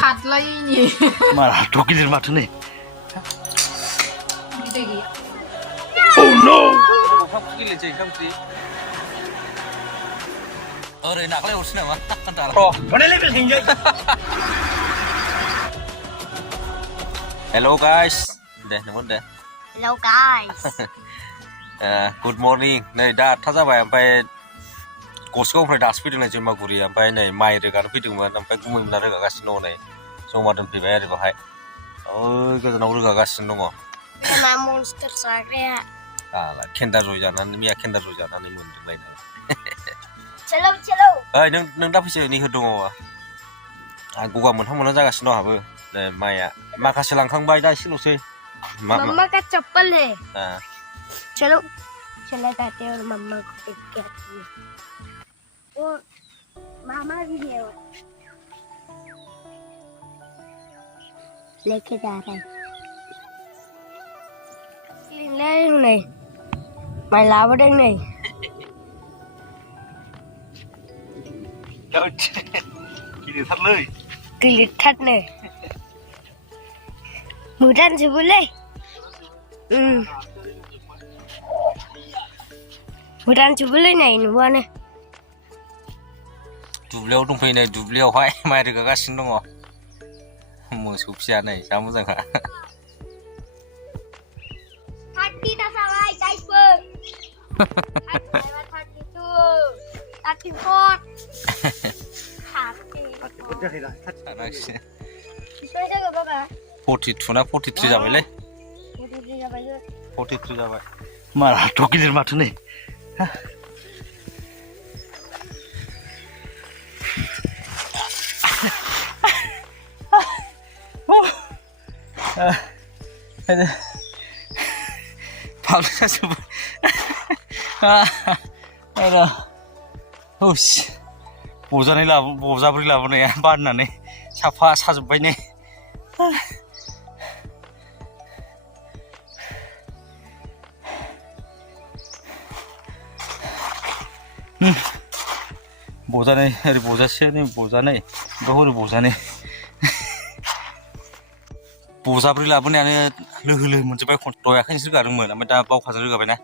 खादलायैनि माराथ' गिदिर माथो नै बिदै गैया Oh no! ओंखाम गेलेनोसै ओंखाम ओंख्रि ओरै नाख्लाय हरसै नामा Mana level hinjai? Hello guys deh nomor deh Hello guys. Good morning नै दा 8 जाबाय ओमफ्राय गसगावनिफ्राय दासो फैदों नै जोमागुरि ओमफ्राय नै माइ रोगानो फैदोंमोन ओमफ्राय गुमैमोना रोगागासिनो दङ नै जमा दोनफैबाय आरो बाहाय गोजानाव रोगागासिनो दङ Sama monster sagrया आला केन्डार जय जानानै मिया केन्डार जय जानानै मोनदोंलायना चलो चलो ओइ नों दा फैसै नै दङ गगा मोनहां जागासिनो दं आहाबो नै माइया माखासे लांखांबाय दा एसेल'सै मम्मा का चप्पल है चलो चला जाते हैं और मम्मा को देख के आते हैं और मामा भी है लेके जा रहा है नहीं मैं लाव देंगे नहीं गिदिरथारलै गिलिरथारनो मुदानजोबोलै मुदानजोबोलै नै नुवानो दुब्लियाव दंफैयो नै दुब्लियावहाय माइ रोगागासिनो दङ मोसौ फिसा नै जा मोजांखा 30 dah salah guys pun 34 42 ना 43 जाबायलै 43 जाबाय माराथ' गिदिर माथो नै बजाब्रै लाबोनाया बाननानै साफा साजोब्बाय नै बजानै ओरै बजासे नै बजानै ओमफ्राय हरै बजानै बजाब्रै लाबोनायानो लोहो लोहो मोनजोब्बाय दहाय आखाइजोंसो रोगादोंमोन ओमफ्राय दा बावखाजों रोगाबायना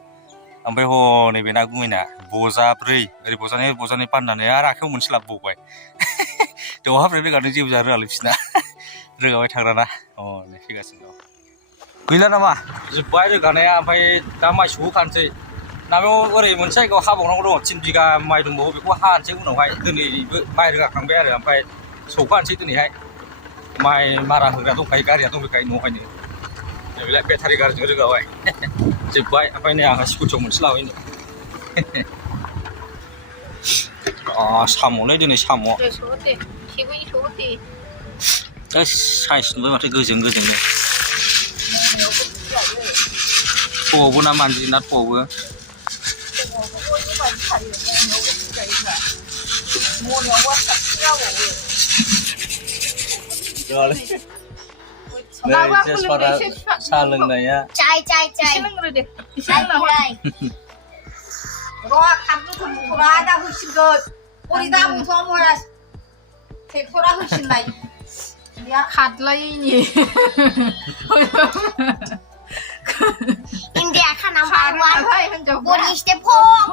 ओमफ्राय नैबे ना गुमैना बजाब्रै ओरै बजानै बाननानै आरो आखाइयाव मोनसे लाबोबावबाय दहायनिफ्राय रोगादों जेबो जानो रोङालै बिसोरना रोगाबाय थाग्राना नै फैगासिनो दं गैला नामा जोब्बाय रोगानाया ओमफ्राय दा माइ सौहोखानोसै नामाव ओरै मोनसे जायगायाव हाबावनांगौ दङ 3 बिगा माइ दंबावो बेखौ हानोसै उनावहाय दिनैबो माइ रोगाखांबाय आरो ओमफ्राय सौखानोसै दिनैहाय माइ मारा होग्रा दंखायो गारिया दंखायो न'आवहायनो नैबेलाय बेटारि गारिजों रोगाबाय जोब्बाय ओमफ्राय नै आंहा स्कुटियाव मोनसे लाबायनो साम'लै दिनै साम' साइस नुबाय माथो गोजोंनो थ'आवबो ना मानजि ना थ'आवबो साहा लोंनाया चाय लोंग्रोदो एसे र' खामनो थुरा दा होसिगोन ओरै दा बुथ'आ ट्रेक्टरा होसिननाय खादलायैनि India kan number 1 body step home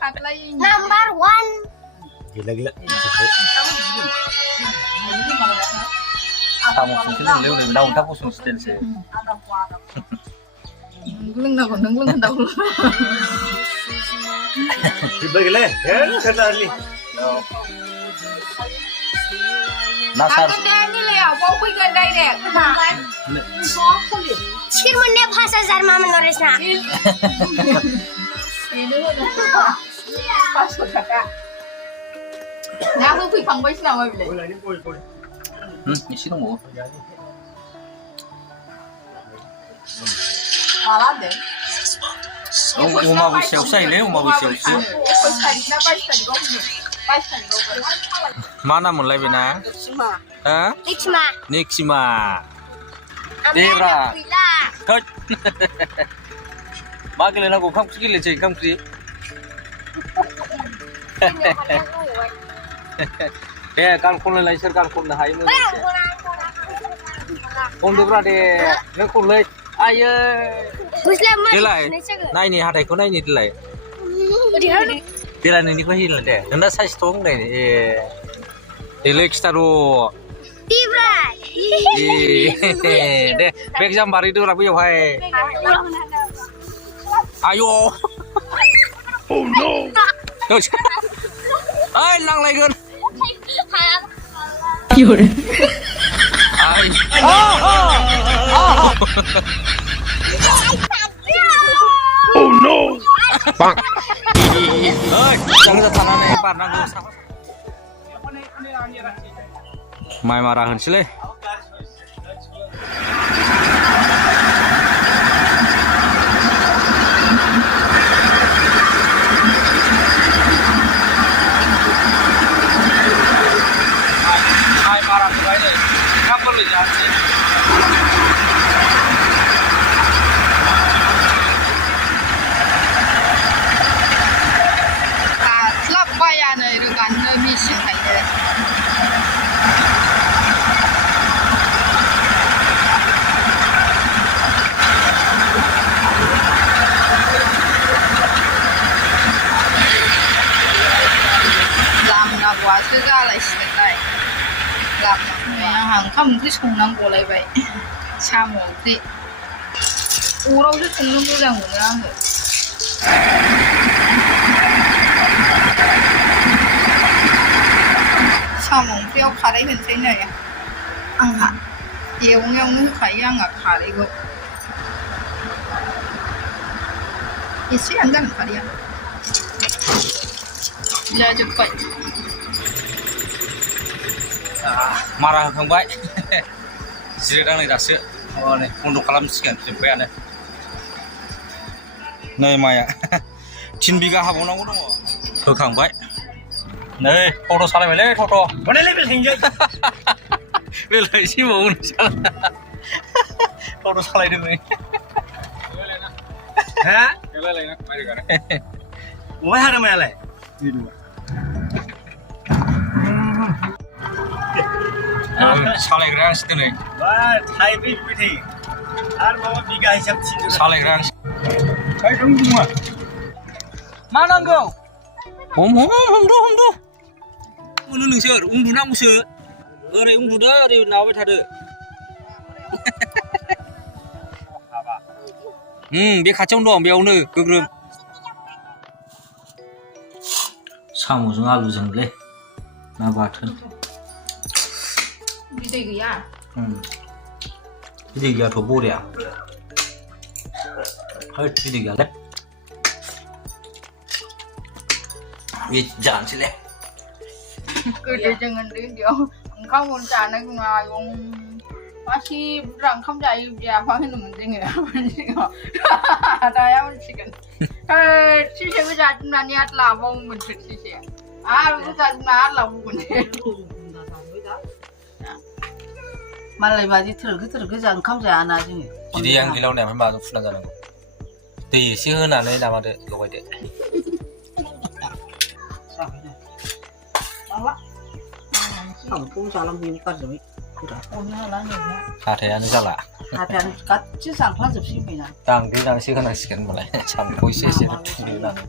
खादलायैनि number 1 gila साम' संख्रि लोंनायाव ना उल्था बसुन स्टाइलसो लोंनांगौ नों लोंनांगौ दिब्बायगोलै हेल'लै ना सार निलायाव बाव फैगोन डाइरेक्ट Sir मोनने 5000 मा मोनरेसना बेनो होनो 500 थाखा ना होफैखांबायसो नामा बिलाय एसे दंबावो माला होनदों अमा बैसायावसो जायोलै अमा बैसायावसो 21 तारिख ना 22 तारिखआव होनो 22 तारिखआव मा नाम मोनलाय बेना निक्सिमा देब्रा मा गेलेनांगौ ओंखाम ओंख्रि गेलेनोसै ओंखाम ओंख्रि दे गान खनलाय सोर गान खननो हायोमोन खनदोब्रा दे नों खनलै आयै देलाय नायनि हाथायखौ नायनि देलाय देलाय नोंनिखौ होलाय दे नोंना साइज दं होनलाय ए देलाय खिथार' दे बेग जाम बारैदोब्रा बैयावहाय आय' Oh no! Ay, नांलायगोन Ay. Oh no! Jangan tangannya parnanggo. Mai marah hensile. ओंखाम ओंख्रि संनांगौलायबाय साम' ओंख्रि अरावसो संनो मोजां मोनो आङो साम' ओंख्रियाव खारै होनसै नै आंहा एवनायावनो होखायो आंहा खारैखौ एसेयानो जागोन खारैया जाजोब्बाय मारा होखांबाय जिरायदां नै दासो नै बन्द' खालामसिगोन जोब्बायानो नै माइया 3 बिगा हाबावनांगौ दङ होखांबाय नै टट' सालायबायलै टट' माने बेल थांजों बेल थांसै बावनो टट' सालायदों नै हा बेलायलायना माइ गानो बहाय हादों मायालाय सालायग्रा आंसो दिनै थाइब्रै फैथै आरो माबा बिगा हिसाब सालायग्रा आंसो मा नांगौ हमदो मोनो नोंसोर उन्दुनांगौसो ओरै उन्दुदो ओरै नाबाय थादो बे खाथियावनो दं बेयावनो गोग्रोम साम'जों आलुजोंलै ना बाथोन बिदै गैया बिदै गैयाथ' बरिया होद बिदै गैयालै बे जानोसैलै गोदो जों उन्दै उन्दैयाव ओंखाम जानो आयं मासि बुरजा ओंखाम जायो बिदि आफा होनोमोन जोङो दाया मोनसिगोन थोरसिसेबो जाजोबनानै आरो लाबावोमोन थोरसिसे आरो बेखौ जाजोबना आरो लाबावगोन मालाय बादि थोरगो जा ओंखाम जायाना जोङो बिदै आं गैलावनाय ओमफ्राय माजों फुना जानांगौ दै एसे होनानै माबादो लगायदो हाथायानो जाला हाथायानो गासैबो जांख्लाजोबसिगोन दांग्रि दांसो होनांसिगोन होनबालाय साम'खौ एसे एसे थुग्लिनानै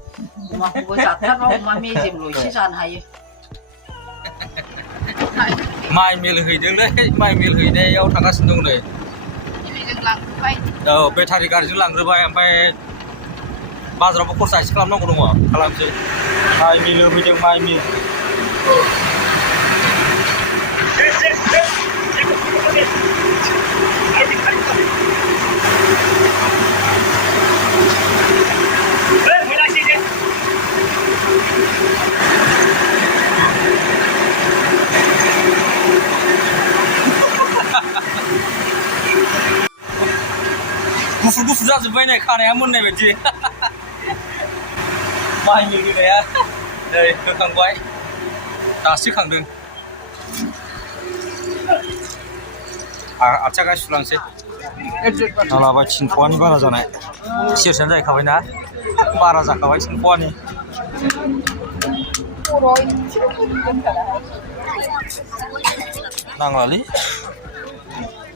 अमाखौबो जाथारबा अमा मेजेमल' एसे जानो हायो माइ मिल हैदोंलै माइ मिल हैनायाव थांगासिनो दं नै इलिजों लांग्रोबाय औ बेटारि गारिजों लांग्रोबाय ओमफ्राय बाजारावबो खरसा एसे खालामनांगौ दङ खालामसै माइ मिल होफैदों माइ मिल गुफुर जाजोब्बाय नै खानाया मोननाय बायदि माइ मिल होनाया नै होखांबाय दासो खांदों आथिया गाय सुलांसै लाबाय थिनफ'आनि बारा जानाय सेरसेयानो जाहैखाबाय ना बारा जाखाबाय थिनफ'आनि Puro ini sih kan. नांलालै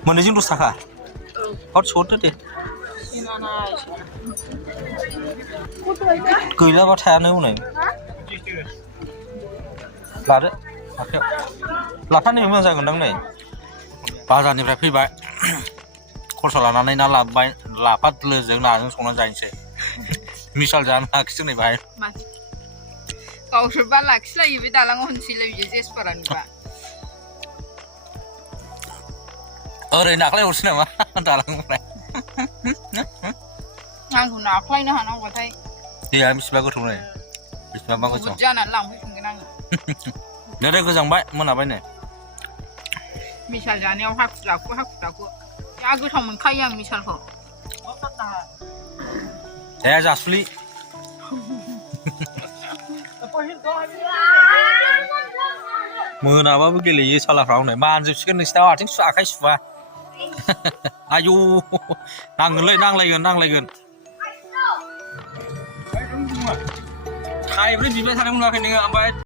मोननैजों 10 थाखा हट सदो दे गैलाबा थायानो हनै लादो आखायाव लाफानो मोजां जागोनदां नै बाजारनिफ्राय फैबाय खरसा लानानै ना लाबोबाय लाफा दोलोजों नाजों संनानै जाहैनोसै मिसाल जानो लाखिदों नै बाहाय गावसोरबा लाखिलायो बे दालाङाव होनसैलाय बियो जेसपारानिबा ओरै नाख्लाय हरसै नामा दालांनिफ्राय आंखौ नाख्लायनो हानांगौबाथाय दैया बेसेबा गोथौ नै बेसेबा गोथौ बुद जानानै लांफैफिनगोन आङो नै गोजांबाय मोनाबाय नै मिसाल जानायाव हाखु दाखु जा गोथाव मोनखायो आं मिसालखौ दे जासुलि मोनाबाबो गेलेयो सालाफ्रा हनै मानजोबसिगोन नोंसिनाव आथिं आखाइ सुवा आयौ नांलायगोन थाइब्रै बिबाय थादोंमोन आखै नोङो ओमफ्राय